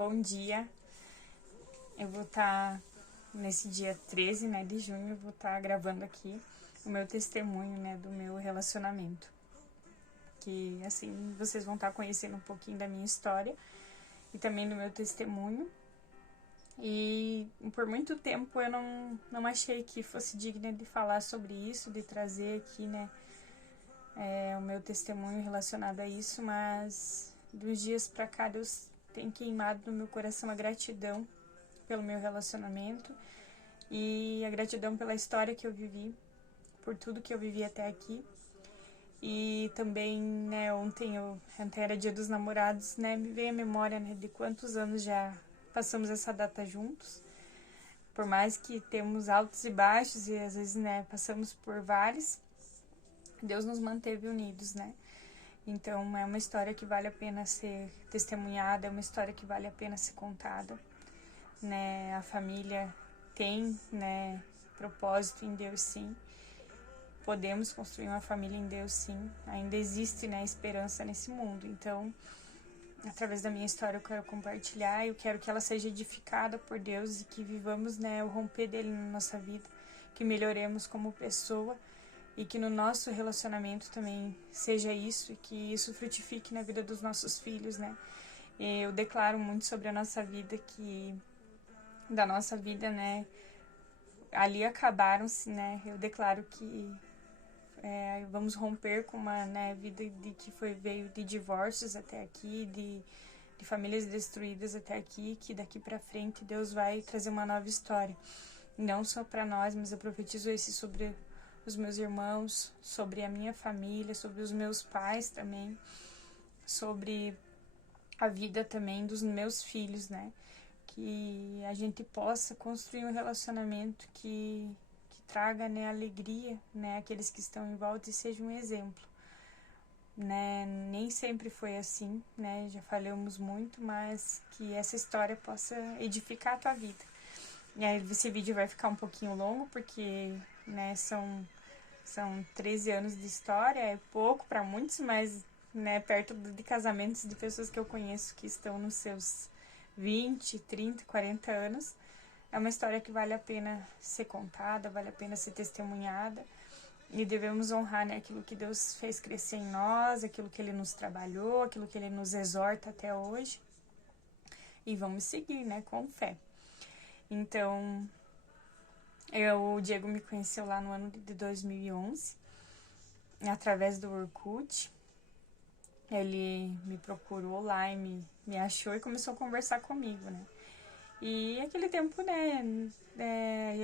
bom dia. Eu vou estar nesse dia 13, né, de junho, eu vou estar gravando aqui o meu testemunho, né, do meu relacionamento. Que, assim, vocês vão estar conhecendo um pouquinho da minha história e também do meu testemunho. E por muito tempo eu não achei que fosse digna de falar sobre isso, de trazer aqui, né, o meu testemunho relacionado a isso, mas dos dias pra cá Deus tem queimado no meu coração a gratidão pelo meu relacionamento e a gratidão pela história que eu vivi, por tudo que eu vivi até aqui. E também, né, ontem era dia dos namorados, né, me veio a memória, né, de quantos anos já passamos essa data juntos. Por mais que temos altos e baixos e às vezes, né, passamos por vários, Deus nos manteve unidos, né. Então é uma história que vale a pena ser testemunhada, é uma história que vale a pena ser contada, né. A família tem, né, propósito em Deus, sim. Podemos construir uma família em Deus, sim. Ainda existe, né, esperança nesse mundo. Então, através da minha história eu quero compartilhar, eu quero que ela seja edificada por Deus e que vivamos, né, o romper dele na nossa vida, que melhoremos como pessoa e que no nosso relacionamento também seja isso e que isso frutifique na vida dos nossos filhos, né. Eu declaro muito sobre a nossa vida, da nossa vida, né, ali acabaram-se, né, eu declaro que vamos romper com uma, né, vida veio de divórcios até aqui, de famílias destruídas até aqui, que daqui pra frente Deus vai trazer uma nova história. Não só para nós, mas eu profetizo esse sobre os meus irmãos, sobre a minha família, sobre os meus pais também, sobre a vida também dos meus filhos, né? Que a gente possa construir um relacionamento que traga, né, alegria, né, àqueles que estão em volta e seja um exemplo, né. Nem sempre foi assim, né, já falhamos muito, mas que essa história possa edificar a tua vida. E aí esse vídeo vai ficar um pouquinho longo porque, né, são 13 anos de história, é pouco para muitos, mas, né, perto de casamentos de pessoas que eu conheço que estão nos seus 20, 30, 40 anos, é uma história que vale a pena ser contada, vale a pena ser testemunhada e devemos honrar, né, aquilo que Deus fez crescer em nós, aquilo que Ele nos trabalhou, aquilo que Ele nos exorta até hoje e vamos seguir, né, com fé. Então, o Diego me conheceu lá no ano de 2011, através do Orkut. Ele me procurou lá e me achou e começou a conversar comigo, né. E aquele tempo, né,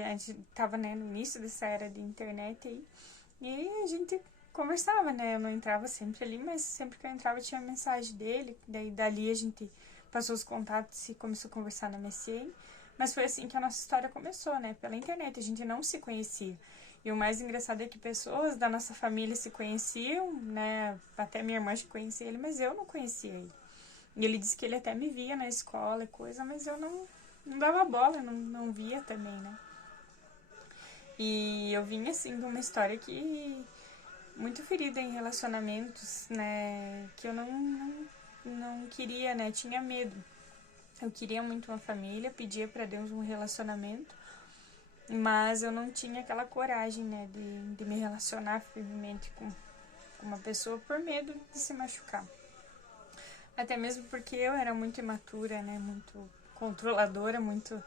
a gente tava, né, no início dessa era de internet aí, e a gente conversava, né, eu não entrava sempre ali, mas sempre que eu entrava tinha mensagem dele, daí dali a gente passou os contatos e começou a conversar na MSN, mas foi assim que a nossa história começou, né, pela internet, a gente não se conhecia. E o mais engraçado é que pessoas da nossa família se conheciam, né, até minha irmã conhecia ele, mas eu não conhecia ele. E ele disse que ele até me via na escola e coisa, mas eu não dava bola, não via também, né. E eu vim, assim, de uma história que muito ferida em relacionamentos, né, que eu não queria, né, tinha medo. Eu queria muito uma família, pedia pra Deus um relacionamento, mas eu não tinha aquela coragem, né, de me relacionar firmemente com uma pessoa por medo de se machucar. Até mesmo porque eu era muito imatura, né, muito controladora, muito...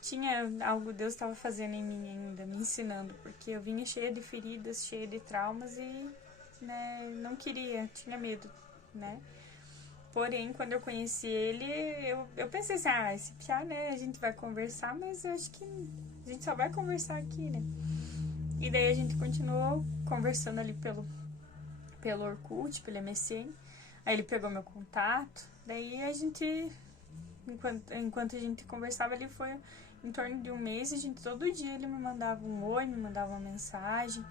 Tinha algo Deus estava fazendo em mim ainda, me ensinando, porque eu vinha cheia de feridas, cheia de traumas e, né, não queria, tinha medo, né. Porém, quando eu conheci ele, eu pensei assim, esse piá, né, a gente vai conversar, mas eu acho que a gente só vai conversar aqui, né. E daí a gente continuou conversando ali pelo Orkut, pelo MSN. Aí ele pegou meu contato, daí a gente, enquanto a gente conversava, ali foi em torno de um mês, a gente todo dia ele me mandava um oi, me mandava uma mensagem.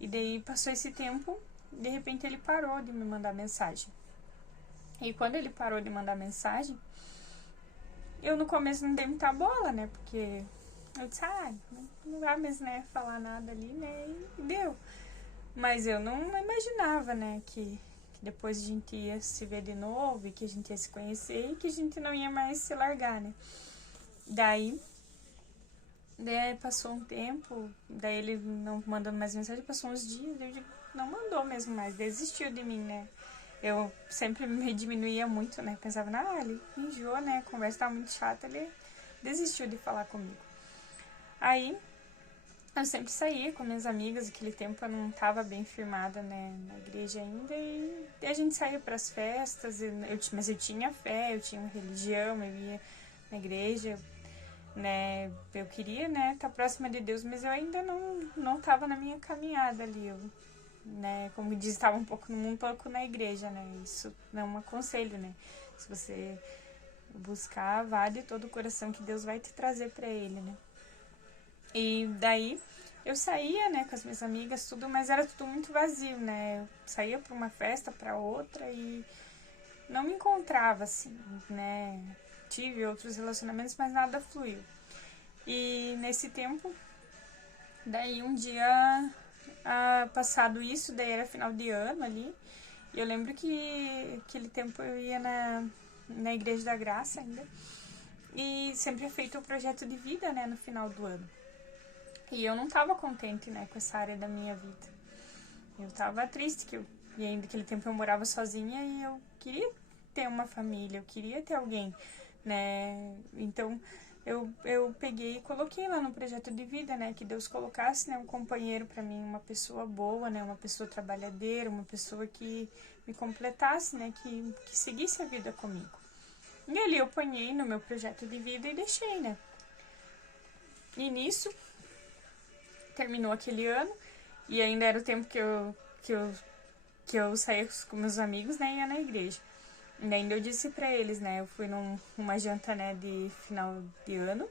E daí passou esse tempo, de repente ele parou de me mandar mensagem. E quando ele parou de mandar mensagem, eu no começo não dei muita bola, né? Porque eu disse, não vai mais, né, falar nada ali, né? E deu. Mas eu não imaginava, né, que que depois a gente ia se ver de novo, e que a gente ia se conhecer, e que a gente não ia mais se largar, né? Daí passou um tempo, daí ele não mandando mais mensagem, passou uns dias, ele não mandou mesmo mais, desistiu de mim, né? Eu sempre me diminuía muito, né? Pensava, ele enjoou, né? A conversa tava muito chata, ele desistiu de falar comigo. Aí, eu sempre saía com minhas amigas, naquele tempo eu não estava bem firmada, né, na igreja ainda, e a gente saía para as festas, mas eu tinha fé, eu tinha uma religião, eu ia na igreja, né, eu queria, né, estar próxima de Deus, mas eu ainda não estava na minha caminhada ali, eu, né, como diz, estava um pouco no mundo, um pouco na igreja, né, isso não é um aconselho, né, se você buscar, vá de todo o coração que Deus vai te trazer para ele, né. E daí eu saía, né, com as minhas amigas, tudo, mas era tudo muito vazio, né? Eu saía para uma festa, para outra e não me encontrava, assim, né? Tive outros relacionamentos, mas nada fluiu. E nesse tempo, daí um dia, passado isso, daí era final de ano ali, e eu lembro que aquele tempo eu ia na Igreja da Graça ainda, e sempre é feito o projeto de vida, né, no final do ano. E eu não tava contente, né, com essa área da minha vida. Eu tava triste, e ainda naquele tempo eu morava sozinha e eu queria ter uma família, eu queria ter alguém, né? Então eu peguei e coloquei lá no projeto de vida, né, que Deus colocasse, né, um companheiro para mim, uma pessoa boa, né, uma pessoa trabalhadeira, uma pessoa que me completasse, né, que seguisse a vida comigo. E ali eu ponhei no meu projeto de vida e deixei, né? E nisso terminou aquele ano e ainda era o tempo que eu saía com meus amigos, né, e ia na igreja. E ainda eu disse pra eles, né, eu fui numa janta, né, de final de ano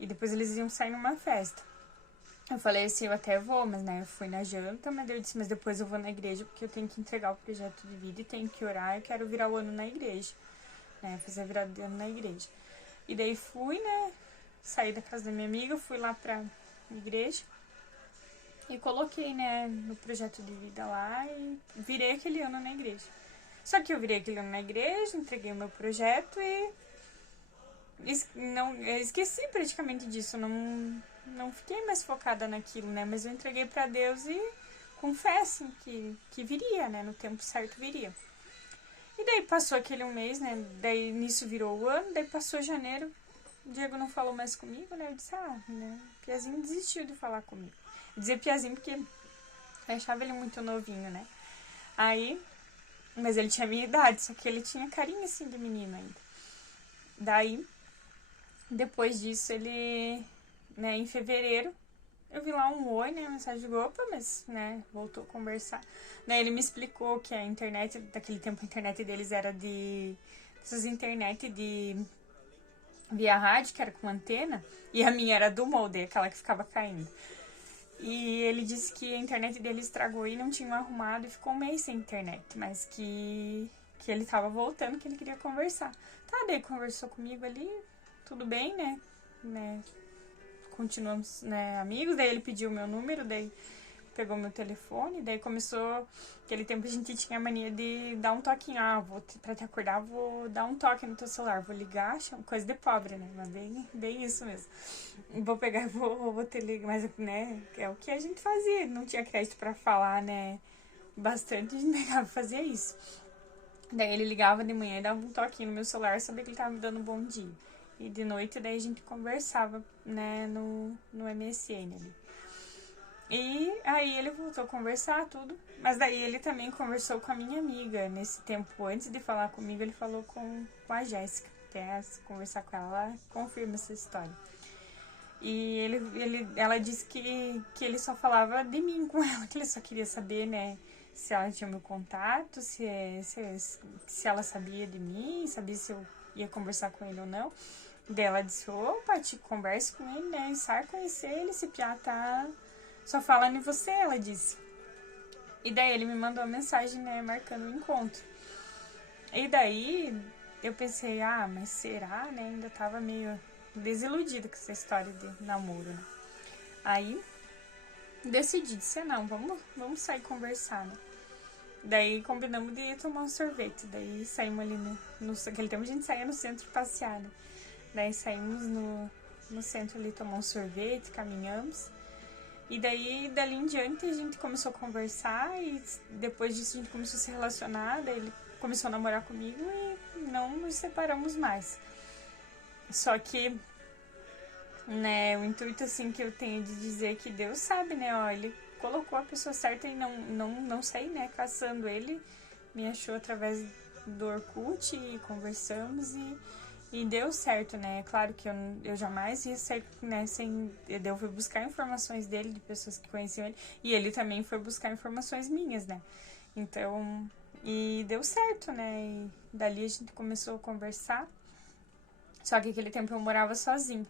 e depois eles iam sair numa festa. Eu falei assim, eu até vou, mas né, eu fui na janta, mas eu disse, mas depois eu vou na igreja porque eu tenho que entregar o projeto de vida e tenho que orar e quero virar o ano na igreja, né, fazer a virada de ano na igreja. E daí fui, né, saí da casa da minha amiga, fui lá pra igreja e coloquei, né, no projeto de vida lá e virei aquele ano na igreja. Só que eu virei aquele ano na igreja, entreguei o meu projeto e eu esqueci praticamente disso, não fiquei mais focada naquilo, né, mas eu entreguei pra Deus e com fé, assim, que viria, né, no tempo certo viria. E daí passou aquele um mês, né, daí nisso virou o ano, daí passou janeiro, o Diego não falou mais comigo, né, eu disse, né, o Piazinho desistiu de falar comigo. Dizer Piazinho porque eu achava ele muito novinho, né? Aí, mas ele tinha a minha idade, só que ele tinha carinho assim de menino ainda. Daí, depois disso, ele, né, em fevereiro, eu vi lá um oi, né, mensagem de opa, mas, né, voltou a conversar. Daí ele me explicou que a internet, daquele tempo a internet deles era essas internet de via rádio, que era com antena, e a minha era do molde, aquela que ficava caindo. E ele disse que a internet dele estragou e não tinha arrumado e ficou um mês sem internet, mas que ele tava voltando, que ele queria conversar. Tá, daí conversou comigo ali, tudo bem, né? Continuamos, né, amigos, daí ele pediu o meu número, daí pegou meu telefone, daí começou, aquele tempo a gente tinha a mania de dar um toquinho, pra te acordar, vou dar um toque no teu celular, vou ligar, coisa de pobre, né, mas bem isso mesmo. Vou pegar e vou te ligar, mas, né, é o que a gente fazia, não tinha crédito pra falar, né, bastante, a gente pegava e fazia isso. Daí ele ligava de manhã e dava um toquinho no meu celular, sabia que ele tava me dando um bom dia. E de noite, daí a gente conversava, né, no MSN ali. E aí ele voltou a conversar tudo, mas daí ele também conversou com a minha amiga. Nesse tempo, antes de falar comigo, ele falou com a Jéssica. Até conversar com ela confirma essa história. E ela disse que ele só falava de mim com ela, que ele só queria saber, né, se ela tinha meu contato, se ela sabia de mim, sabia se eu ia conversar com ele ou não. Daí ela disse, opa, te converse com ele, né, e sai conhecer ele, esse piá tá só falando em você, ela disse. E daí ele me mandou uma mensagem, né, marcando o encontro. E daí eu pensei, mas será, né, ainda tava meio desiludida com essa história de namoro, né? Aí decidi, disse, não, vamos sair conversar, né? Daí combinamos de ir tomar um sorvete. Daí saímos ali naquele tempo a gente saía no centro passear, né? Daí saímos no centro ali tomar um sorvete, caminhamos. E daí, dali em diante, a gente começou a conversar e depois disso a gente começou a se relacionar. Daí ele começou a namorar comigo e não nos separamos mais. Só que, né, o intuito assim que eu tenho de dizer que Deus sabe, né, ó, ele colocou a pessoa certa e não sei, né, caçando ele, me achou através do Orkut e conversamos e deu certo, né? É claro que eu jamais ia sair, né, sem... Eu fui buscar informações dele, de pessoas que conheciam ele, e ele também foi buscar informações minhas, né? Então, e deu certo, né? E dali a gente começou a conversar, só que aquele tempo eu morava sozinha.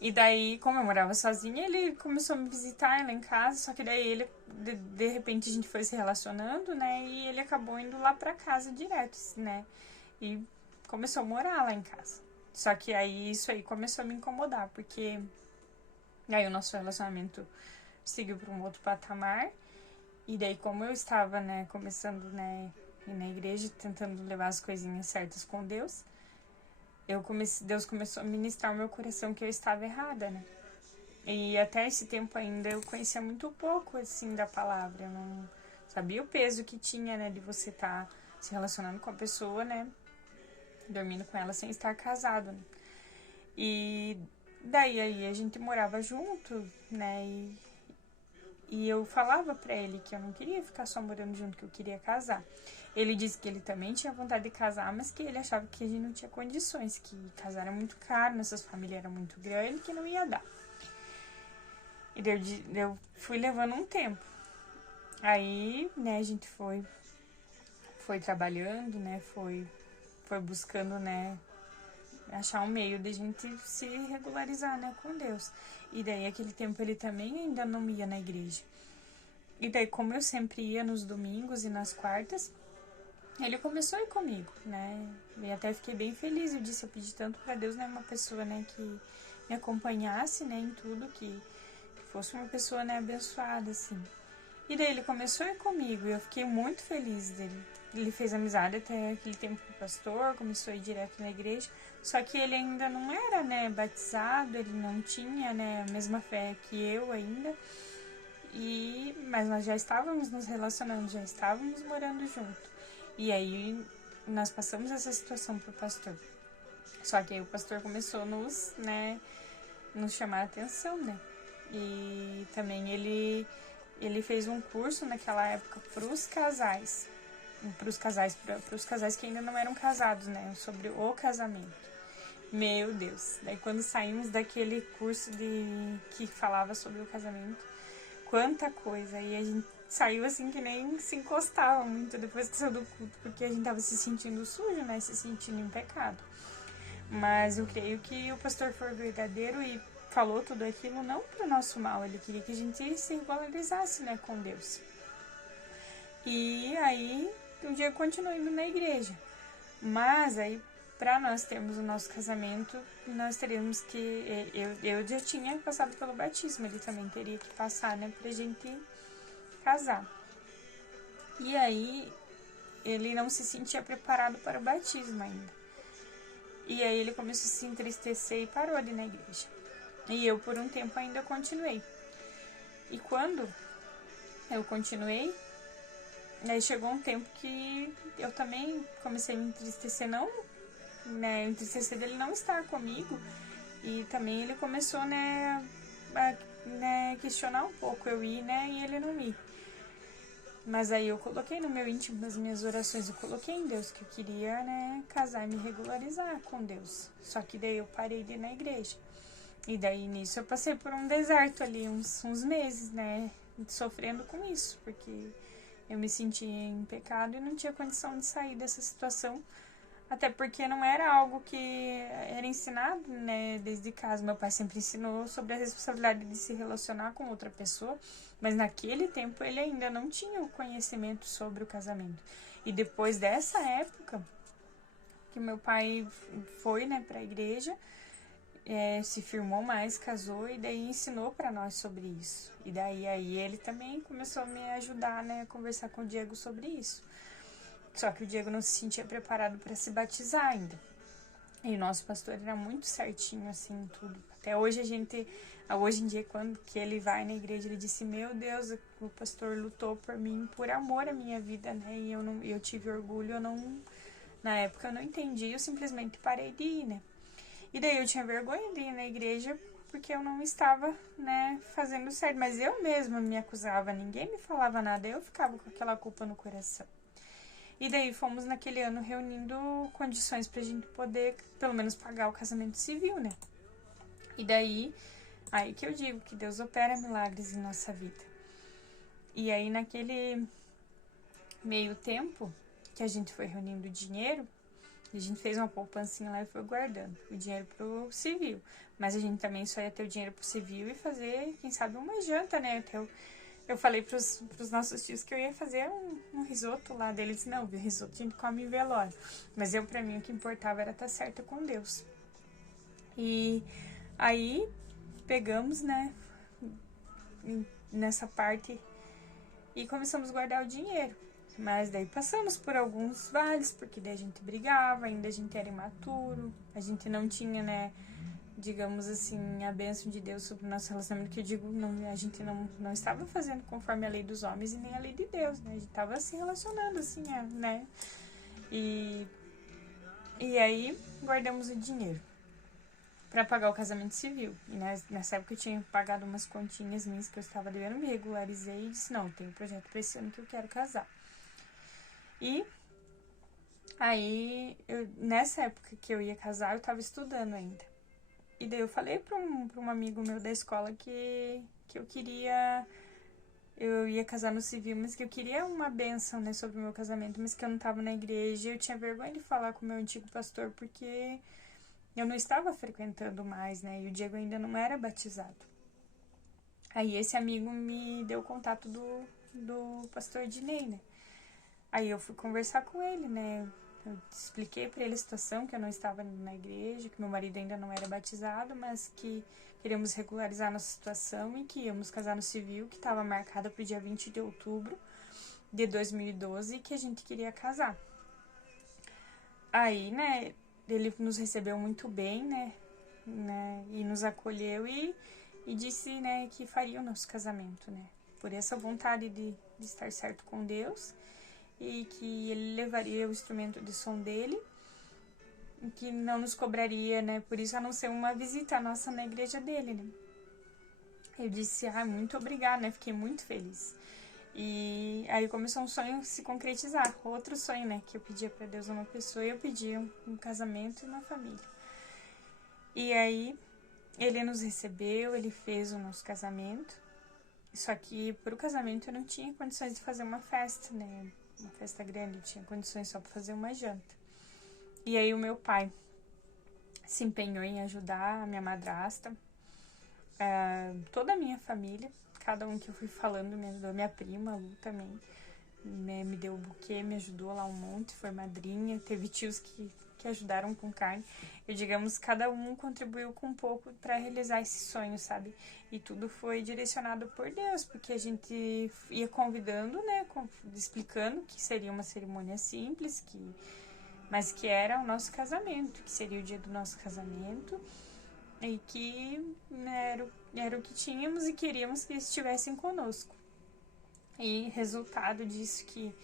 E daí, como eu morava sozinha, ele começou a me visitar lá em casa, só que daí ele, de repente, a gente foi se relacionando, né? E ele acabou indo lá pra casa direto, né? E começou a morar lá em casa. Só que aí isso aí começou a me incomodar, porque aí o nosso relacionamento seguiu para um outro patamar. E daí como eu estava, né, começando, né, ir na igreja, tentando levar as coisinhas certas com Deus, Deus começou a ministrar o meu coração que eu estava errada, né? E até esse tempo ainda eu conhecia muito pouco, assim, da palavra. Eu não sabia o peso que tinha, né, de você estar se relacionando com a pessoa, né, dormindo com ela sem estar casado, né? E daí aí a gente morava junto, né? E eu falava pra ele que eu não queria ficar só morando junto, que eu queria casar. Ele disse que ele também tinha vontade de casar, mas que ele achava que a gente não tinha condições, que casar era muito caro, nossas famílias eram muito grandes, que não ia dar. E eu fui levando um tempo. Aí, né, a gente foi trabalhando, né, foi buscando, né, achar um meio de a gente se regularizar, né, com Deus. E daí, aquele tempo, ele também ainda não ia na igreja. E daí, como eu sempre ia nos domingos e nas quartas, ele começou a ir comigo, né, e até fiquei bem feliz. Eu disse, eu pedi tanto pra Deus, né, uma pessoa, né, que me acompanhasse, né, em tudo, que fosse uma pessoa, né, abençoada, assim. E daí, ele começou a ir comigo e eu fiquei muito feliz dele. Ele fez amizade até aquele tempo com o pastor, começou a ir direto na igreja. Só que ele ainda não era, né, batizado, ele não tinha, né, a mesma fé que eu ainda. Mas nós já estávamos nos relacionando, já estávamos morando junto. E aí nós passamos essa situação pro pastor. Só que aí o pastor começou a nos chamar a atenção, né? E também ele fez um curso naquela época para os casais que ainda não eram casados, né? Sobre o casamento. Meu Deus. Daí quando saímos daquele curso que falava sobre o casamento, quanta coisa. E a gente saiu assim que nem se encostava muito depois que saiu do culto, porque a gente tava se sentindo sujo, né? Se sentindo em pecado. Mas eu creio que o pastor foi verdadeiro e falou tudo aquilo não para o nosso mal. Ele queria que a gente se valorizasse, né, com Deus. E aí um dia eu continuei indo na igreja. Mas aí, para nós termos o nosso casamento, nós teríamos que... Eu já tinha passado pelo batismo, ele também teria que passar, né, pra gente casar. E aí, ele não se sentia preparado para o batismo ainda. E aí ele começou a se entristecer e parou de ir na igreja. E eu, por um tempo, ainda continuei. E quando eu continuei, aí chegou um tempo que eu também comecei a me entristecer, né, o entristecer dele não estar comigo, e também ele começou, né, a questionar um pouco eu ir, né, e ele não ir. Mas aí eu coloquei no meu íntimo, nas minhas orações, eu coloquei em Deus que eu queria, né, casar e me regularizar com Deus. Só que daí eu parei de ir na igreja. E daí nisso eu passei por um deserto ali, uns meses, né, sofrendo com isso, porque eu me sentia em pecado e não tinha condição de sair dessa situação, até porque não era algo que era ensinado, né, desde casa. Meu pai sempre ensinou sobre a responsabilidade de se relacionar com outra pessoa, mas naquele tempo ele ainda não tinha o conhecimento sobre o casamento. E depois dessa época que meu pai foi, né, para a igreja, se firmou mais, casou e daí ensinou para nós sobre isso. E daí aí ele também começou a me ajudar, né, a conversar com o Diego sobre isso. Só que o Diego não se sentia preparado para se batizar ainda. E o nosso pastor era muito certinho, assim, tudo. Até hoje hoje em dia, quando que ele vai na igreja, ele disse, meu Deus, o pastor lutou por mim, por amor à minha vida, né? E eu tive orgulho, na época eu não entendi, eu simplesmente parei de ir, né? E daí eu tinha vergonha de ir na igreja, porque eu não estava, né, fazendo certo. Mas eu mesma me acusava, ninguém me falava nada, eu ficava com aquela culpa no coração. E daí fomos naquele ano reunindo condições pra gente poder, pelo menos, pagar o casamento civil, né? E daí, aí que eu digo que Deus opera milagres em nossa vida. E aí naquele meio tempo que a gente foi reunindo dinheiro, a gente fez uma poupancinha lá e foi guardando o dinheiro pro civil. Mas a gente também só ia ter o dinheiro pro civil e fazer, quem sabe, uma janta, né? Eu falei pros nossos tios que eu ia fazer um risoto lá deles. Não, o risoto a gente come em velório. Mas pra mim, o que importava era estar certa com Deus. E aí, pegamos, né, nessa parte e começamos a guardar o dinheiro. Mas daí passamos por alguns vales, porque daí a gente brigava, ainda a gente era imaturo, a gente não tinha, né, digamos assim, a bênção de Deus sobre o nosso relacionamento, que eu digo, a gente não estava fazendo conforme a lei dos homens e nem a lei de Deus, né? A gente estava se relacionando assim, né? E aí guardamos o dinheiro para pagar o casamento civil. E nessa época eu tinha pagado umas continhas minhas que eu estava devendo, me regularizei e disse, não, tem um projeto para esse ano que eu quero casar. E aí, nessa época que eu ia casar, eu estava estudando ainda. E daí eu falei pra um amigo meu da escola que eu ia casar no civil, mas que eu queria uma bênção, né, sobre o meu casamento, mas que eu não tava na igreja. Eu tinha vergonha de falar com o meu antigo pastor, porque eu não estava frequentando mais, né, e o Diego ainda não era batizado. Aí esse amigo me deu o contato do pastor Dinei, né. Aí eu fui conversar com ele, né, eu expliquei para ele a situação, que eu não estava na igreja, que meu marido ainda não era batizado, mas que queríamos regularizar nossa situação e que íamos casar no civil, que estava marcada para o dia 20 de outubro de 2012 e que a gente queria casar. Aí, né, ele nos recebeu muito bem, né, e nos acolheu e disse, né, que faria o nosso casamento, né, por essa vontade de estar certo com Deus, e que ele levaria o instrumento de som dele e que não nos cobraria, né, por isso, a não ser uma visita nossa na igreja dele, né. Eu disse, muito obrigada, né, fiquei muito feliz. E aí começou um sonho se concretizar, outro sonho, né, que eu pedia para Deus uma pessoa e eu pedia um casamento e uma família. E aí ele nos recebeu, ele fez o nosso casamento, só que pro casamento eu não tinha condições de fazer uma festa, né, uma festa grande, eu tinha condições só para fazer uma janta. E aí o meu pai se empenhou em ajudar a minha madrasta, toda a minha família, cada um que eu fui falando, me ajudou, minha prima, a Lu também, né, me deu o buquê, me ajudou lá um monte, foi madrinha, teve tios que ajudaram com carne. E digamos, cada um contribuiu com um pouco para realizar esse sonho, sabe? E tudo foi direcionado por Deus, porque a gente ia convidando, né, explicando que seria uma cerimônia simples, mas que era o nosso casamento, que seria o dia do nosso casamento, e que, né, era o que tínhamos e queríamos que estivessem conosco. E resultado disso que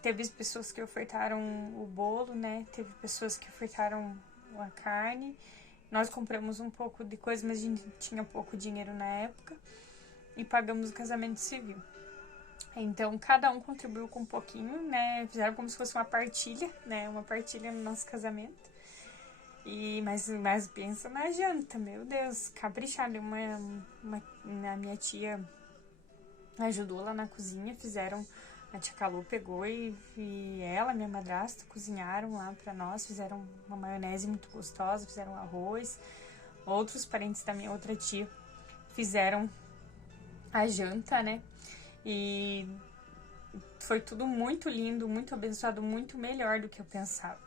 teve pessoas que ofertaram o bolo, né? Teve pessoas que ofertaram a carne. Nós compramos um pouco de coisa, mas a gente tinha pouco dinheiro na época. E pagamos o casamento civil. Então, cada um contribuiu com um pouquinho, né? Fizeram como se fosse uma partilha, né? Uma partilha no nosso casamento. Mas pensa na janta, meu Deus. Caprichado. A minha tia ajudou lá na cozinha, fizeram... A tia Calu pegou e ela, minha madrasta, cozinharam lá pra nós, fizeram uma maionese muito gostosa, fizeram arroz. Outros parentes da minha outra tia fizeram a janta, né? E foi tudo muito lindo, muito abençoado, muito melhor do que eu pensava.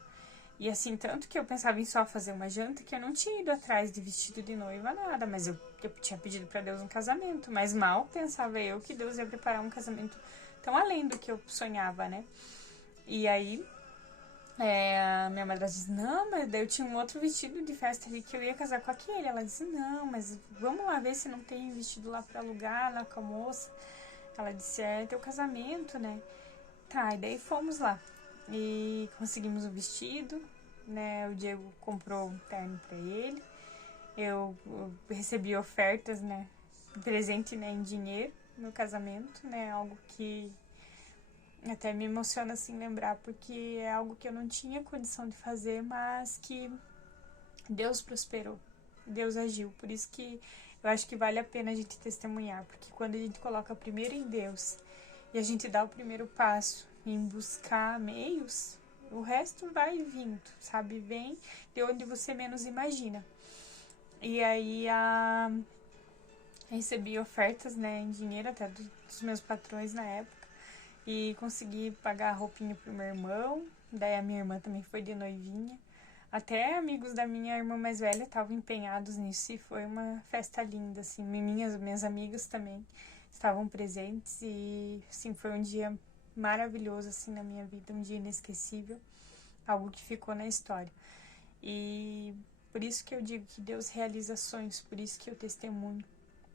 E assim, tanto que eu pensava em só fazer uma janta, que eu não tinha ido atrás de vestido de noiva, nada. Mas eu tinha pedido pra Deus um casamento. Mas mal pensava eu que Deus ia preparar um casamento tão além do que eu sonhava, né? E aí, a minha madrasta disse, não, mas daí eu tinha um outro vestido de festa ali que eu ia casar com aquele. Ela disse, não, mas vamos lá ver se não tem vestido lá pra alugar, lá com a moça. Ela disse, é teu casamento, né? Tá, e daí fomos lá. E conseguimos o vestido, né? O Diego comprou um terno pra ele. Eu recebi ofertas, né? Presente, né, em dinheiro no casamento, né? Algo que até me emociona, assim, lembrar, porque é algo que eu não tinha condição de fazer, mas que Deus prosperou, Deus agiu. Por isso que eu acho que vale a pena a gente testemunhar, porque quando a gente coloca primeiro em Deus e a gente dá o primeiro passo em buscar meios, o resto vai vindo, sabe? Vem de onde você menos imagina. E aí recebi ofertas, né, em dinheiro até dos meus patrões na época. E consegui pagar a roupinha pro meu irmão. Daí a minha irmã também foi de noivinha. Até amigos da minha irmã mais velha estavam empenhados nisso e foi uma festa linda, assim. Minhas amigas também estavam presentes e, assim, foi um dia maravilhoso, assim, na minha vida. Um dia inesquecível. Algo que ficou na história. E por isso que eu digo que Deus realiza sonhos, por isso que eu testemunho,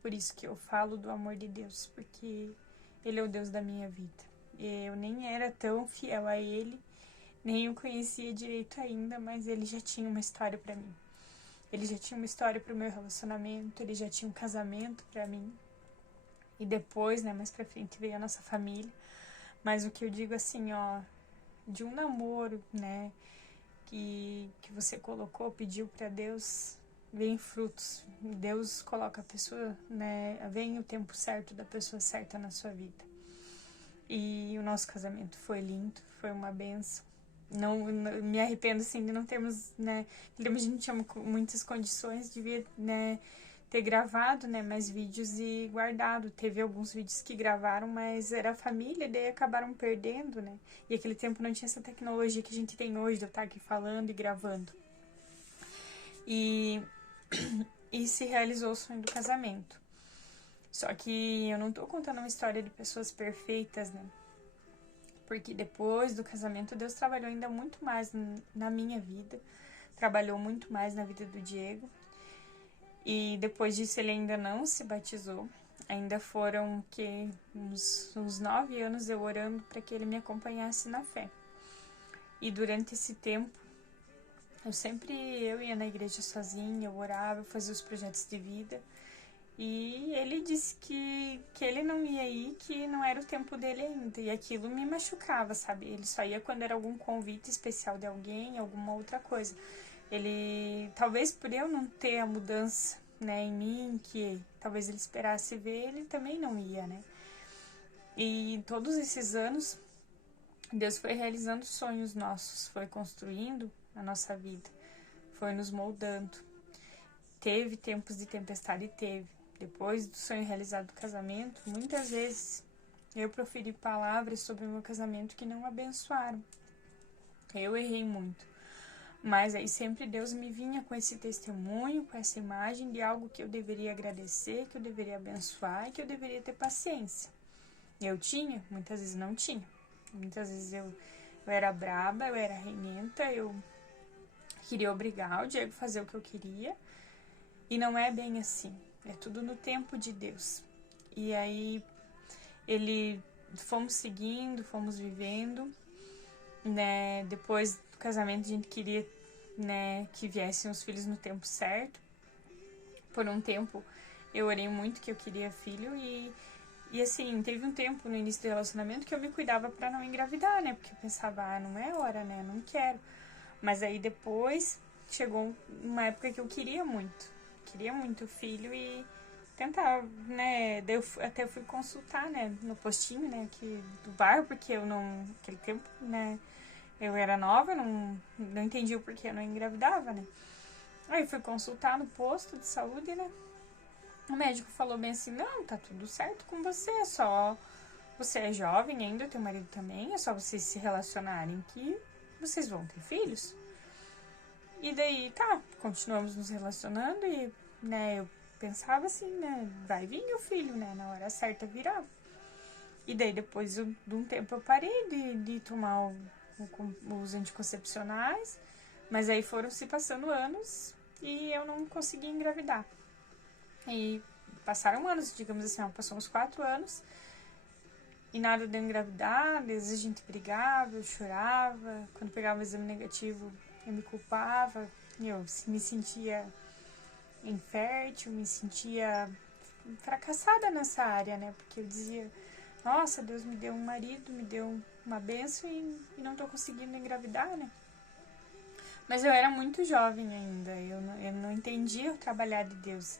por isso que eu falo do amor de Deus, porque Ele é o Deus da minha vida. Eu nem era tão fiel a Ele, nem o conhecia direito ainda, mas Ele já tinha uma história pra mim. Ele já tinha uma história pro meu relacionamento, Ele já tinha um casamento pra mim. E depois, né, mais pra frente veio a nossa família. Mas o que eu digo assim, ó, de um namoro, né, que você colocou, pediu pra Deus, vem frutos. Deus coloca a pessoa, né, vem o tempo certo da pessoa certa na sua vida. E o nosso casamento foi lindo, foi uma benção. Não me arrependo, assim, de não termos, né, a gente não tinha muitas condições, devia, né, ter gravado, né, mais vídeos e guardado. Teve alguns vídeos que gravaram, mas era família, daí acabaram perdendo, né. E aquele tempo não tinha essa tecnologia que a gente tem hoje, de eu estar aqui falando e gravando. E se realizou o sonho do casamento. Só que eu não tô contando uma história de pessoas perfeitas, né? Porque depois do casamento, Deus trabalhou ainda muito mais na minha vida. Trabalhou muito mais na vida do Diego. E depois disso, ele ainda não se batizou. Ainda foram uns 9 anos eu orando para que ele me acompanhasse na fé. E durante esse tempo, eu ia na igreja sozinha, eu orava, eu fazia os projetos de vida. E ele disse que ele não ia ir, que não era o tempo dele ainda. E aquilo me machucava, sabe? Ele só ia quando era algum convite especial de alguém, alguma outra coisa. Ele, talvez por eu não ter a mudança, né, em mim, que talvez ele esperasse ver, ele também não ia, né? E todos esses anos, Deus foi realizando sonhos nossos, foi construindo a nossa vida, foi nos moldando. Teve tempos de tempestade, teve. Depois do sonho realizado do casamento, muitas vezes eu proferi palavras sobre o meu casamento que não abençoaram. Eu errei muito. Mas aí sempre Deus me vinha com esse testemunho, com essa imagem de algo que eu deveria agradecer, que eu deveria abençoar e que eu deveria ter paciência. Eu tinha, muitas vezes não tinha. Muitas vezes eu era braba, eu era renhenta, eu queria obrigar o Diego a fazer o que eu queria. E não é bem assim. É tudo no tempo de Deus. E aí, fomos seguindo, fomos vivendo, né? Depois do casamento, a gente queria, né, que viessem os filhos no tempo certo. Por um tempo, eu orei muito que eu queria filho e assim, teve um tempo no início do relacionamento que eu me cuidava pra não engravidar, né? Porque eu pensava, não é hora, né? Não quero. Mas aí depois, chegou uma época que eu queria muito filho e tentar, né, daí eu até fui consultar, né, no postinho, né, aqui do bairro, porque eu não, naquele tempo, né, eu era nova, não entendi o porquê eu não engravidava, né. Aí fui consultar no posto de saúde, né, o médico falou bem assim, não, tá tudo certo com você, é só, você é jovem ainda, teu marido também, é só vocês se relacionarem que vocês vão ter filhos. E daí, tá, continuamos nos relacionando e, né, eu pensava assim, né, vai vir o filho, né, na hora certa virá. E daí, depois de um tempo, eu parei de tomar os anticoncepcionais, mas aí foram se passando anos e eu não consegui engravidar. E passaram anos, digamos assim, passou uns 4 anos e nada de eu engravidar. Às vezes a gente brigava, eu chorava, quando pegava um exame negativo eu me culpava, eu me sentia infértil, me sentia fracassada nessa área, né? Porque eu dizia, nossa, Deus me deu um marido, me deu uma bênção e não tô conseguindo engravidar, né? Mas eu era muito jovem ainda, eu não entendia o trabalhar de Deus.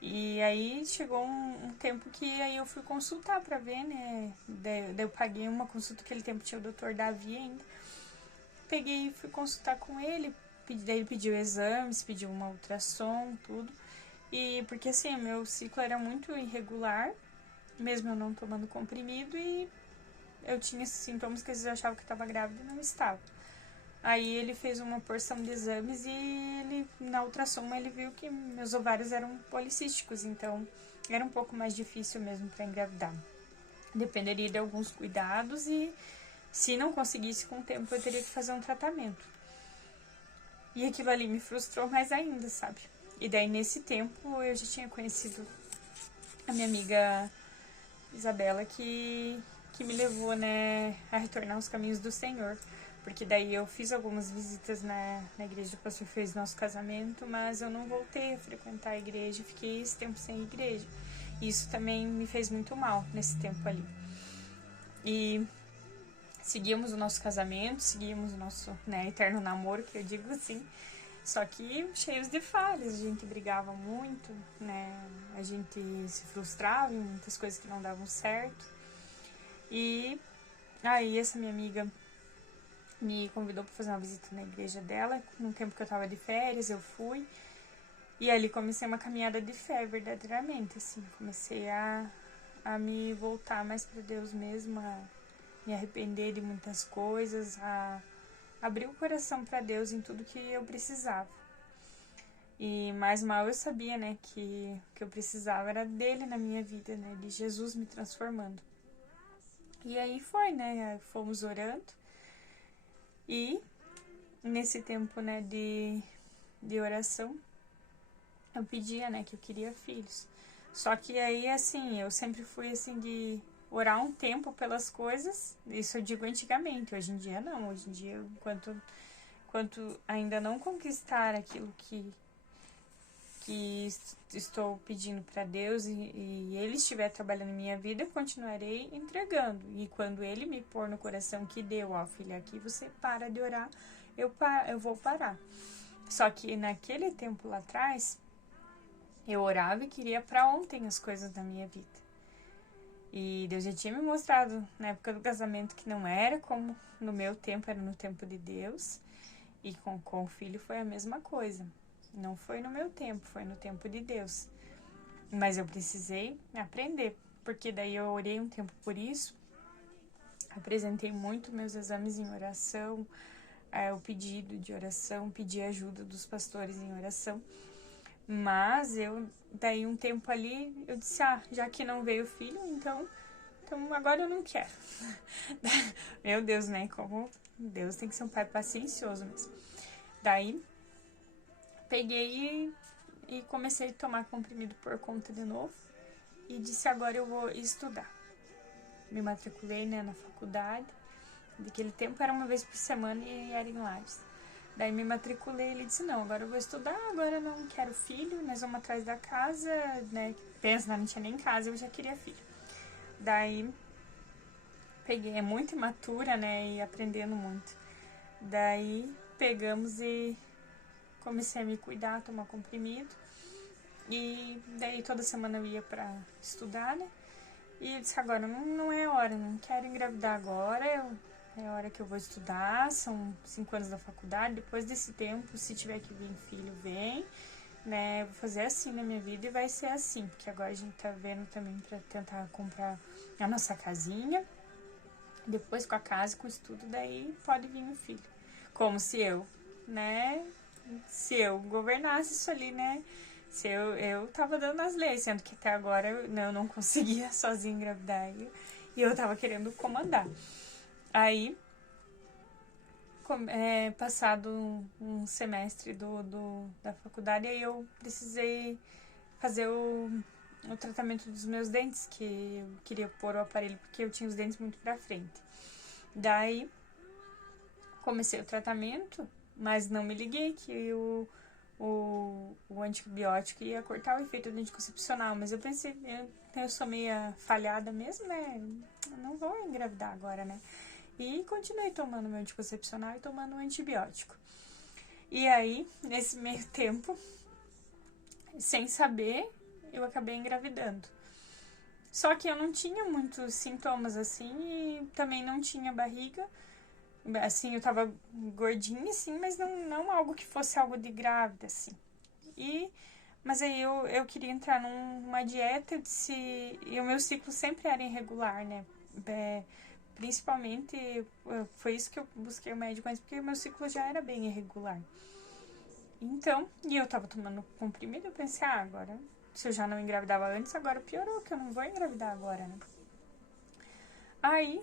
E aí chegou um tempo que aí eu fui consultar pra ver, né? Daí eu paguei uma consulta, aquele tempo tinha o doutor Davi ainda. Peguei e fui consultar com ele, daí ele pediu exames, pediu uma ultrassom, tudo. E porque assim, o meu ciclo era muito irregular, mesmo eu não tomando comprimido, e eu tinha esses sintomas que às vezes eu achava que eu estava grávida e não estava. Aí ele fez uma porção de exames e ele, na ultrassom ele viu que meus ovários eram policísticos, então era um pouco mais difícil mesmo para engravidar. Dependeria de alguns cuidados e se não conseguisse com o tempo eu teria que fazer um tratamento. E aquilo ali me frustrou mais ainda, sabe? E daí nesse tempo eu já tinha conhecido a minha amiga Isabela que me levou, né, a retornar aos caminhos do Senhor. Porque daí eu fiz algumas visitas na igreja do pastor, fez nosso casamento, mas eu não voltei a frequentar a igreja, fiquei esse tempo sem igreja. E isso também me fez muito mal nesse tempo ali. E seguimos o nosso casamento, seguimos o nosso, né, eterno namoro, que eu digo assim, só que cheios de falhas, a gente brigava muito, né, a gente se frustrava em muitas coisas que não davam certo. E aí essa minha amiga me convidou para fazer uma visita na igreja dela, num tempo que eu tava de férias, eu fui. E ali comecei uma caminhada de fé, verdadeiramente, assim, comecei a me voltar mais para Deus mesmo, a me arrepender de muitas coisas, a abrir o coração para Deus em tudo que eu precisava. E mais mal eu sabia, né, que o que eu precisava era dele na minha vida, né, de Jesus me transformando. E aí foi, né, fomos orando. E nesse tempo, né, de oração, eu pedia, né, que eu queria filhos. Só que aí, assim, eu sempre fui, assim, de orar um tempo pelas coisas. Isso eu digo antigamente, hoje em dia não. Hoje em dia, enquanto ainda não conquistar aquilo que estou pedindo para Deus e Ele estiver trabalhando em minha vida, eu continuarei entregando. E quando Ele me pôr no coração que deu, ó, filha, aqui você para de orar, eu vou parar. Só que naquele tempo lá atrás, eu orava e queria para ontem as coisas da minha vida. E Deus já tinha me mostrado na época do casamento que não era como no meu tempo, era no tempo de Deus. E com o filho foi a mesma coisa. Não foi no meu tempo, foi no tempo de Deus. Mas eu precisei aprender, porque daí eu orei um tempo por isso, apresentei muito meus exames em oração, o pedido de oração, pedi ajuda dos pastores em oração. Mas eu, daí um tempo ali, eu disse, já que não veio filho, então agora eu não quero. Meu Deus, né? Como Deus tem que ser um pai paciencioso mesmo. Daí peguei e comecei a tomar comprimido por conta de novo e disse, agora eu vou estudar. Me matriculei, né, na faculdade. Naquele tempo era uma vez por semana e era em Lages. Daí me matriculei, ele disse, não, agora eu vou estudar, agora eu não quero filho, nós vamos atrás da casa, né, pensa, não tinha nem casa, eu já queria filho. Daí peguei, é muito imatura, né, e aprendendo muito. Daí pegamos e comecei a me cuidar, tomar comprimido. E daí toda semana eu ia pra estudar, né? E eu disse, agora não é hora, não quero engravidar agora, é a hora que eu vou estudar, são 5 anos da faculdade, depois desse tempo, se tiver que vir filho, vem, né? Eu vou fazer assim na minha vida e vai ser assim, porque agora a gente tá vendo também pra tentar comprar a nossa casinha, depois com a casa, com o estudo, daí pode vir o filho. Como se eu, né, se eu governasse isso ali, né? Se eu tava dando as leis, sendo que até agora eu não conseguia sozinha engravidar e eu tava querendo comandar. Aí, passado um semestre da faculdade, aí eu precisei fazer o tratamento dos meus dentes, que eu queria pôr o aparelho porque eu tinha os dentes muito pra frente. Daí, comecei o tratamento, mas não me liguei que o antibiótico ia cortar o efeito do anticoncepcional. Mas eu pensei, eu sou meia falhada mesmo, né? Eu não vou engravidar agora, né? E continuei tomando meu anticoncepcional e tomando o antibiótico. E aí, nesse meio tempo, sem saber, eu acabei engravidando. Só que eu não tinha muitos sintomas assim e também não tinha barriga. Assim, eu tava gordinha, assim, mas não algo que fosse algo de grávida, assim. Mas aí eu queria entrar numa dieta, e o meu ciclo sempre era irregular, né? Principalmente, foi isso que eu busquei o médico antes, porque o meu ciclo já era bem irregular. Então, e eu tava tomando comprimido, eu pensei, agora, se eu já não engravidava antes, agora piorou, que eu não vou engravidar agora, né? Aí,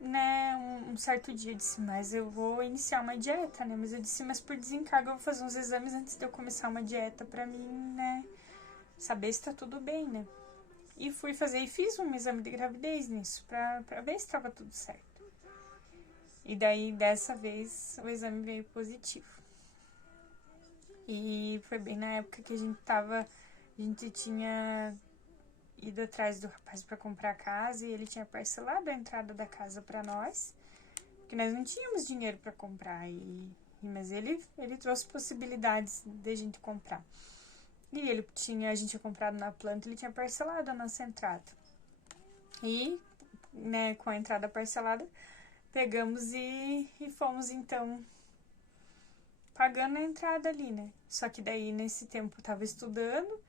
né, um certo dia eu disse, mas eu vou iniciar uma dieta, né? Mas eu disse, mas por desencargo eu vou fazer uns exames antes de eu começar uma dieta pra mim, né, saber se tá tudo bem, né? E fui fazer e fiz um exame de gravidez nisso, pra ver se tava tudo certo. E daí, dessa vez, o exame veio positivo. E foi bem na época que a gente tinha ido atrás do rapaz para comprar a casa e ele tinha parcelado a entrada da casa para nós, porque nós não tínhamos dinheiro para comprar, mas ele trouxe possibilidades de a gente comprar. E a gente tinha comprado na planta, ele tinha parcelado a nossa entrada. E, né, com a entrada parcelada, pegamos e fomos então pagando a entrada ali, né? Só que daí nesse tempo eu tava estudando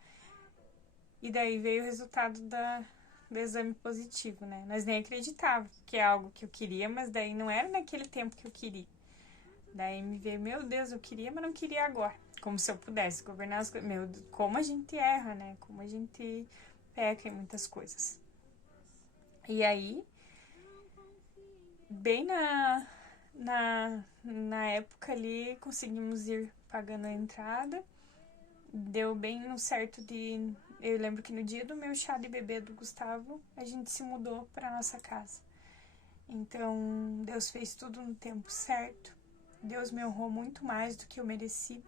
e daí veio o resultado do exame positivo, né? Nós nem acreditávamos que é algo que eu queria, mas daí não era naquele tempo que eu queria. Daí me veio, meu Deus, eu queria, mas não queria agora. Como se eu pudesse governar as coisas. Meu Deus, como a gente erra, né? Como a gente peca em muitas coisas. E aí, bem na época ali, conseguimos ir pagando a entrada. Deu bem no certo de... Eu lembro que no dia do meu chá de bebê do Gustavo, a gente se mudou para nossa casa. Então, Deus fez tudo no tempo certo. Deus me honrou muito mais do que eu mereci.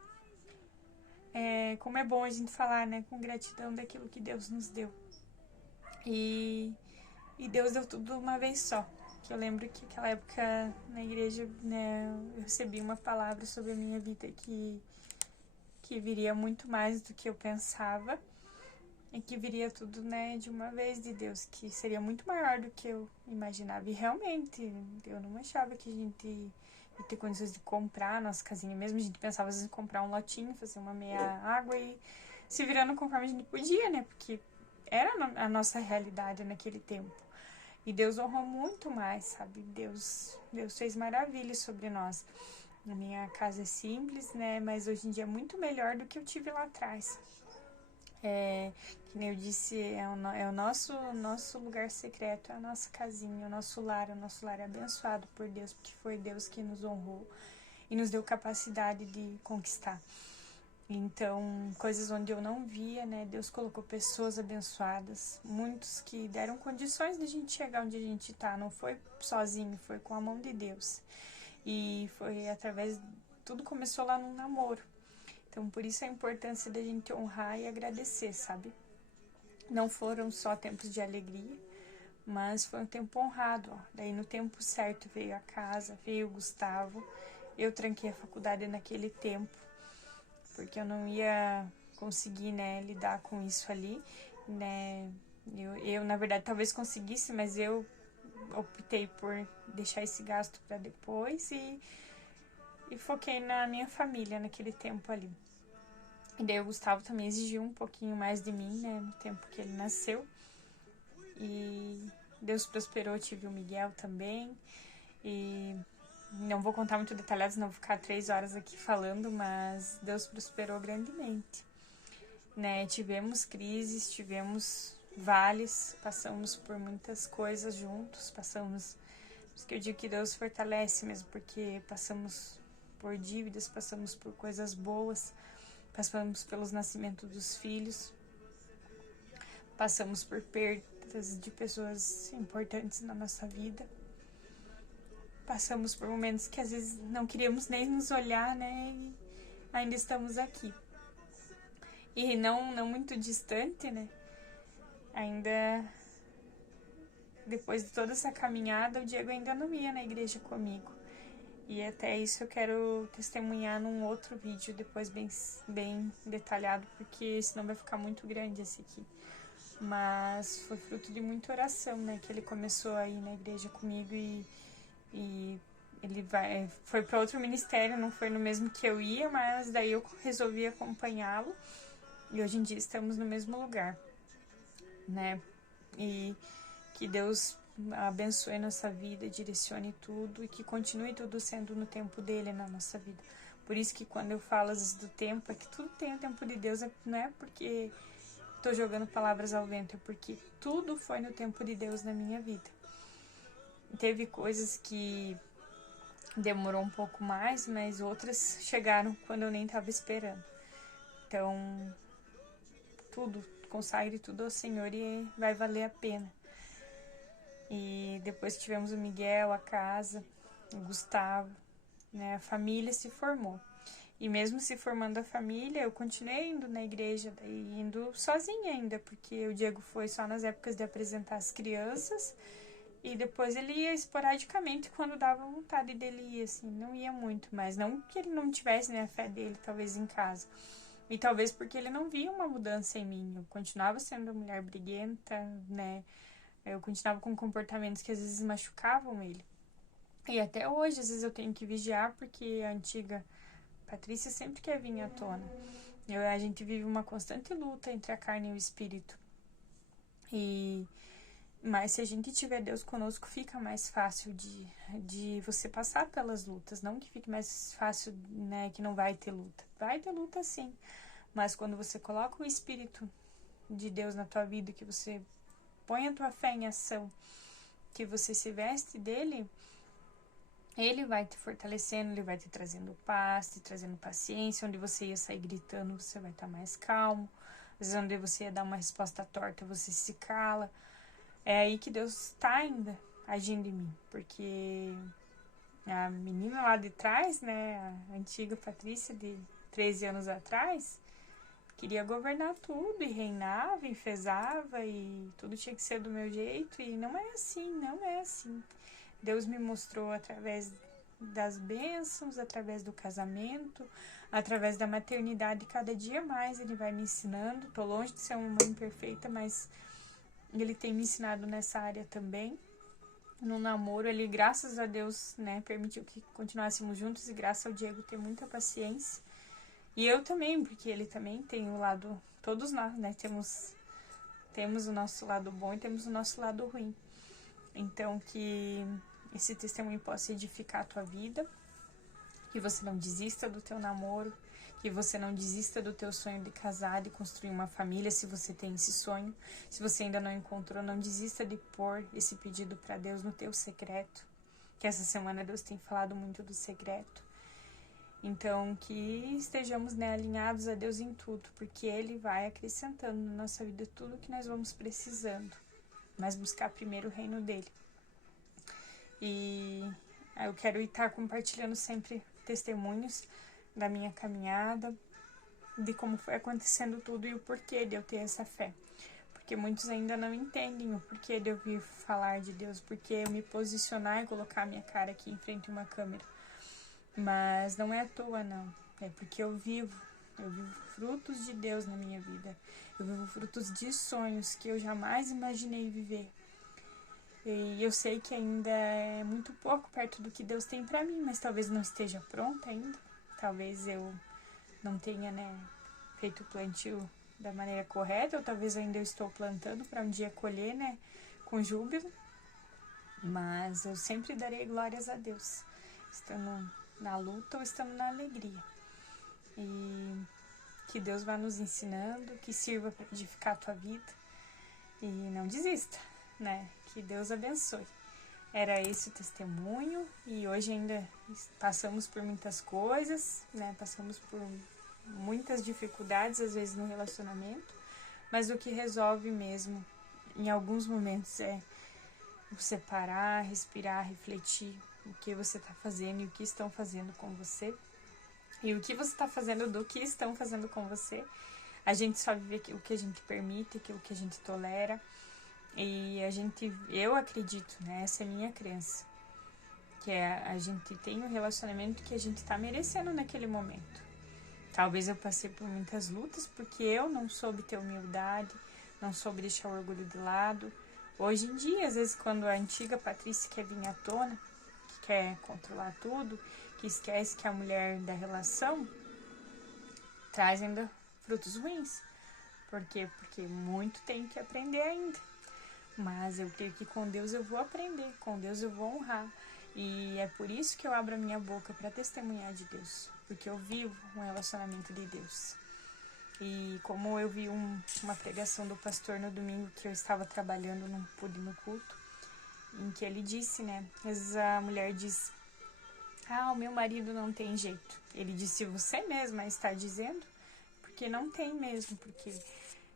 Como é bom a gente falar, né, com gratidão daquilo que Deus nos deu. E Deus deu tudo uma vez só. Que eu lembro que naquela época na igreja, né, eu recebi uma palavra sobre a minha vida que viria muito mais do que eu pensava e que viria tudo, né, de uma vez de Deus, que seria muito maior do que eu imaginava. E realmente, eu não achava que a gente ia ter condições de comprar a nossa casinha mesmo. A gente pensava às vezes em comprar um lotinho, fazer uma meia água e se virando conforme a gente podia, né, porque era a nossa realidade naquele tempo. E Deus honrou muito mais, sabe? Deus fez maravilhas sobre nós. A minha casa é simples, né? Mas hoje em dia é muito melhor do que eu tive lá atrás. Que nem eu disse, é o nosso lugar secreto, é a nossa casinha, o nosso lar. O nosso lar é abençoado por Deus, porque foi Deus que nos honrou e nos deu capacidade de conquistar. Então, coisas onde eu não via, né? Deus colocou pessoas abençoadas, muitos que deram condições de a gente chegar onde a gente tá. Não foi sozinho, foi com a mão de Deus. E foi através... Tudo começou lá no namoro. Então, por isso a importância da gente honrar e agradecer, sabe? Não foram só tempos de alegria, mas foi um tempo honrado, ó. Daí, no tempo certo, veio a casa, veio o Gustavo. Eu tranquei a faculdade naquele tempo, porque eu não ia conseguir, né, lidar com isso ali, né? Eu, na verdade, talvez conseguisse, mas eu optei por deixar esse gasto para depois e foquei na minha família naquele tempo ali. E daí o Gustavo também exigiu um pouquinho mais de mim, né, no tempo que ele nasceu. E Deus prosperou, tive o Miguel também. E Não vou contar muito detalhado, senão vou ficar 3 horas aqui falando, mas Deus prosperou grandemente, né? Tivemos crises, tivemos vales, passamos por muitas coisas juntos, passamos... Por isso que eu digo que Deus fortalece mesmo, porque passamos por dívidas, passamos por coisas boas, passamos pelos nascimentos dos filhos, passamos por perdas de pessoas importantes na nossa vida. Passamos por momentos que às vezes não queríamos nem nos olhar, né? E ainda estamos aqui. E não muito distante, né? Ainda depois de toda essa caminhada, o Diego ainda não ia na igreja comigo. E até isso eu quero testemunhar num outro vídeo depois bem detalhado, porque senão vai ficar muito grande esse aqui. Mas foi fruto de muita oração, né? Que ele começou a ir na igreja comigo e ele foi para outro ministério, não foi no mesmo que eu ia, mas daí eu resolvi acompanhá-lo e hoje em dia estamos no mesmo lugar, né? E que Deus abençoe nossa vida, direcione tudo e que continue tudo sendo no tempo dele na nossa vida. Por isso que quando eu falo às vezes do tempo, é que tudo tem o tempo de Deus, não é porque estou jogando palavras ao vento, é porque tudo foi no tempo de Deus na minha vida. Teve coisas que demorou um pouco mais, mas outras chegaram quando eu nem estava esperando. Então, tudo, consagre tudo ao Senhor e vai valer a pena. E depois que tivemos o Miguel, a casa, o Gustavo, né, a família se formou. E mesmo se formando a família, eu continuei indo na igreja, daí indo sozinha ainda, porque o Diego foi só nas épocas de apresentar as crianças. E depois ele ia esporadicamente quando dava vontade dele ir, assim, não ia muito, mas não que ele não tivesse, né, a fé dele, talvez em casa. E talvez porque ele não via uma mudança em mim, eu continuava sendo uma mulher briguenta, né, eu continuava com comportamentos que às vezes machucavam ele. E até hoje, às vezes eu tenho que vigiar, porque a antiga Patrícia sempre quer vir à tona. A gente vive uma constante luta entre a carne e o espírito. Mas se a gente tiver Deus conosco, fica mais fácil de você passar pelas lutas. Não que fique mais fácil, né, que não vai ter luta. Vai ter luta sim. Mas quando você coloca o Espírito de Deus na tua vida, que você põe a tua fé em ação, que você se veste dele, ele vai te fortalecendo, ele vai te trazendo paz, te trazendo paciência. Onde você ia sair gritando, você vai estar mais calmo. Às vezes onde você ia dar uma resposta torta, você se cala. É aí que Deus está ainda agindo em mim, porque a menina lá de trás, né, a antiga Patrícia de 13 anos atrás, queria governar tudo e reinava, enfezava e tudo tinha que ser do meu jeito e não é assim, não é assim. Deus me mostrou através das bênçãos, através do casamento, através da maternidade, cada dia mais ele vai me ensinando. Tô longe de ser uma mãe perfeita, mas ele tem me ensinado nessa área também. No namoro, ele, graças a Deus, né, permitiu que continuássemos juntos e graças ao Diego ter muita paciência. E eu também, porque ele também tem o lado, todos nós, né, temos o nosso lado bom e temos o nosso lado ruim. Então, que esse testemunho possa edificar a tua vida, que você não desista do teu namoro, que você não desista do teu sonho de casar, de construir uma família, se você tem esse sonho. Se você ainda não encontrou, não desista de pôr esse pedido para Deus no teu secreto, que essa semana Deus tem falado muito do secreto. Então, que estejamos, né, alinhados a Deus em tudo, porque Ele vai acrescentando na nossa vida tudo que nós vamos precisando, mas buscar primeiro o reino dEle. E eu quero estar compartilhando sempre testemunhos da minha caminhada, de como foi acontecendo tudo e o porquê de eu ter essa fé. Porque muitos ainda não entendem o porquê de eu vir falar de Deus, porque eu me posicionar e colocar a minha cara aqui em frente a uma câmera. Mas não é à toa, não. É porque eu vivo frutos de Deus na minha vida. Eu vivo frutos de sonhos que eu jamais imaginei viver. E eu sei que ainda é muito pouco perto do que Deus tem pra mim, mas talvez não esteja pronta ainda. Talvez eu não tenha, né, feito o plantio da maneira correta, ou talvez ainda eu estou plantando para um dia colher, né, com júbilo. Mas eu sempre darei glórias a Deus. estando na luta ou estando na alegria. E que Deus vá nos ensinando, que sirva para edificar a tua vida. E não desista, né? Que Deus abençoe. Era esse o testemunho, e hoje ainda passamos por muitas coisas, né? Passamos por muitas dificuldades, às vezes, no relacionamento, mas o que resolve mesmo, em alguns momentos, é você parar, respirar, refletir o que você está fazendo e o que estão fazendo com você. E o que você está fazendo do que estão fazendo com você. A gente só vive o que a gente permite, aquilo que a gente tolera. E eu acredito, né? Essa é a minha crença. Que a gente tem um relacionamento que a gente tá merecendo naquele momento. Talvez eu passei por muitas lutas porque eu não soube ter humildade, não soube deixar o orgulho de lado. Hoje em dia, às vezes, quando a antiga Patrícia quer vir à tona, que quer controlar tudo, que esquece que é a mulher da relação, traz ainda frutos ruins. Por quê? Porque muito tem que aprender ainda. Mas eu creio que com Deus eu vou aprender, com Deus eu vou honrar. E é por isso que eu abro a minha boca para testemunhar de Deus. Porque eu vivo um relacionamento de Deus. E como eu vi uma pregação do pastor no domingo que eu estava trabalhando, não pude ir no culto, em que ele disse, né? Às vezes a mulher diz, o meu marido não tem jeito. Ele disse, você mesma está dizendo? Porque não tem mesmo, porque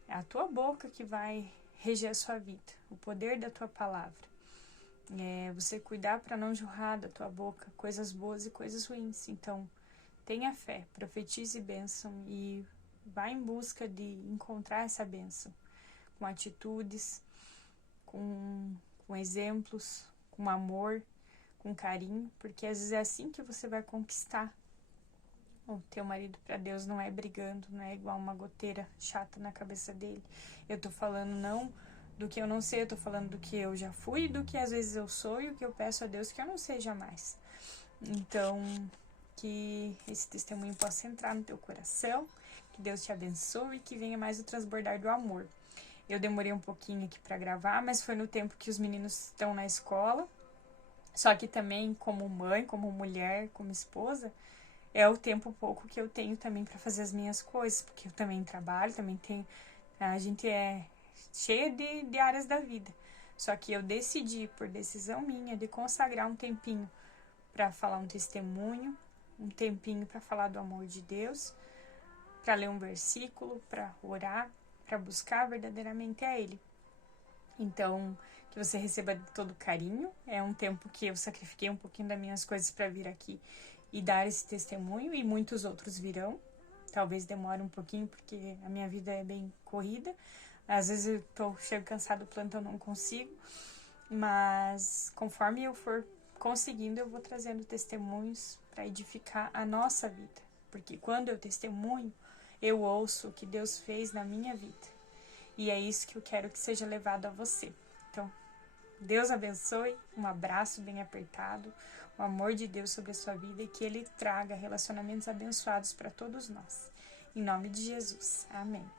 é a tua boca que vai reger a sua vida, o poder da tua palavra. Você cuidar para não jorrar da tua boca coisas boas e coisas ruins. Então, tenha fé, profetize bênção e vá em busca de encontrar essa bênção com atitudes, com exemplos, com amor, com carinho, porque às vezes é assim que você vai conquistar o teu marido. Para Deus não é brigando, não é igual uma goteira chata na cabeça dele. Eu tô falando não do que eu não sei, eu tô falando do que eu já fui, do que às vezes eu sou e o que eu peço a Deus que eu não seja mais. Então, que esse testemunho possa entrar no teu coração, que Deus te abençoe e que venha mais o transbordar do amor. Eu demorei um pouquinho aqui para gravar, mas foi no tempo que os meninos estão na escola. Só que também, como mãe, como mulher, como esposa, é o tempo pouco que eu tenho também para fazer as minhas coisas, porque eu também trabalho, também tenho. A gente é cheia de áreas da vida. Só que eu decidi, por decisão minha, de consagrar um tempinho para falar um testemunho, um tempinho para falar do amor de Deus, para ler um versículo, para orar, para buscar verdadeiramente a Ele. Então, que você receba todo carinho. É um tempo que eu sacrifiquei um pouquinho das minhas coisas para vir aqui e dar esse testemunho, e muitos outros virão. Talvez demore um pouquinho, porque a minha vida é bem corrida. Às vezes eu chego cansado do plantão, não consigo. Mas conforme eu for conseguindo, eu vou trazendo testemunhos para edificar a nossa vida. Porque quando eu testemunho, eu ouço o que Deus fez na minha vida. E é isso que eu quero que seja levado a você. Então, Deus abençoe, um abraço bem apertado, o amor de Deus sobre a sua vida e que Ele traga relacionamentos abençoados para todos nós. Em nome de Jesus. Amém.